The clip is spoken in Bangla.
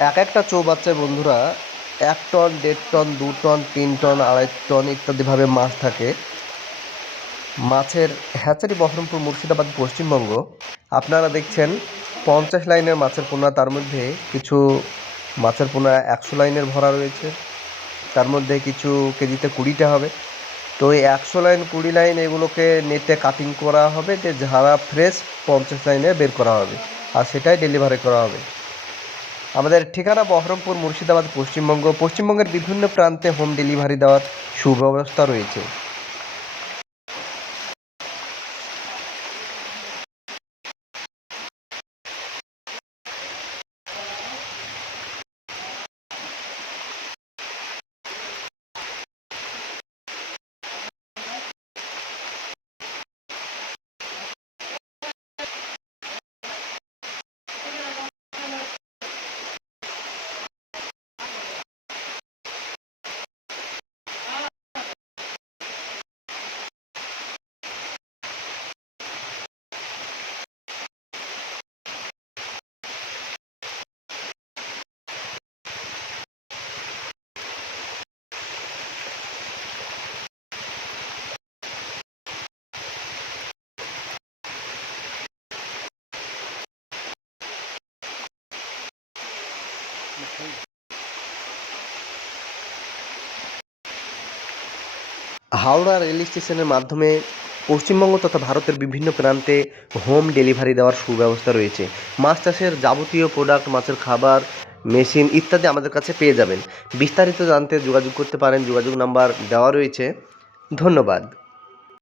এক একটা চৌবাচ্চায় বন্ধুরা এক টন, দেড় টন, দু টন, তিন টন, আড়াই টন ইত্যাদিভাবে মাছ থাকে। মাছের হ্যাচারি বহরমপুর মুর্শিদাবাদ পশ্চিমবঙ্গ। আপনারা দেখছেন পঞ্চাশ লাইনের মাছের পোনা, তার মধ্যে কিছু মাছের পোনা একশো লাইনের ভরা রয়েছে। তার মধ্যে কিছু কেজিতে কুড়িটা হবে। তো এই একশো লাইন, কুড়ি লাইন এগুলোকে নেটে কাটিং করা হবে, যে ঝাড়া ফ্রেশ পঞ্চাশ লাইনে বের করা হবে, আর সেটাই ডেলিভারি করা হবে। আমাদের ঠিকানা বহরমপুর মুর্শিদাবাদ, পশ্চিমবঙ্গ। পশ্চিমবঙ্গের বিভিন্ন প্রান্তে হোম ডেলিভারি দেওয়ার সুব্যবস্থা রয়েছে। হাওড়া রেল স্টেশনের মাধ্যমে পশ্চিমবঙ্গ তথা ভারতের বিভিন্ন প্রান্তে হোম ডেলিভারি দেওয়ার সুব্যবস্থা রয়েছে। মাছ চাষের যাবতীয় প্রোডাক্ট মাছের খাবার মেশিন ইত্যাদি আমাদের কাছে পেয়ে যাবেন। বিস্তারিত জানতে যোগাযোগ করতে পারেন, যোগাযোগ নাম্বার দেওয়া রয়েছে। ধন্যবাদ।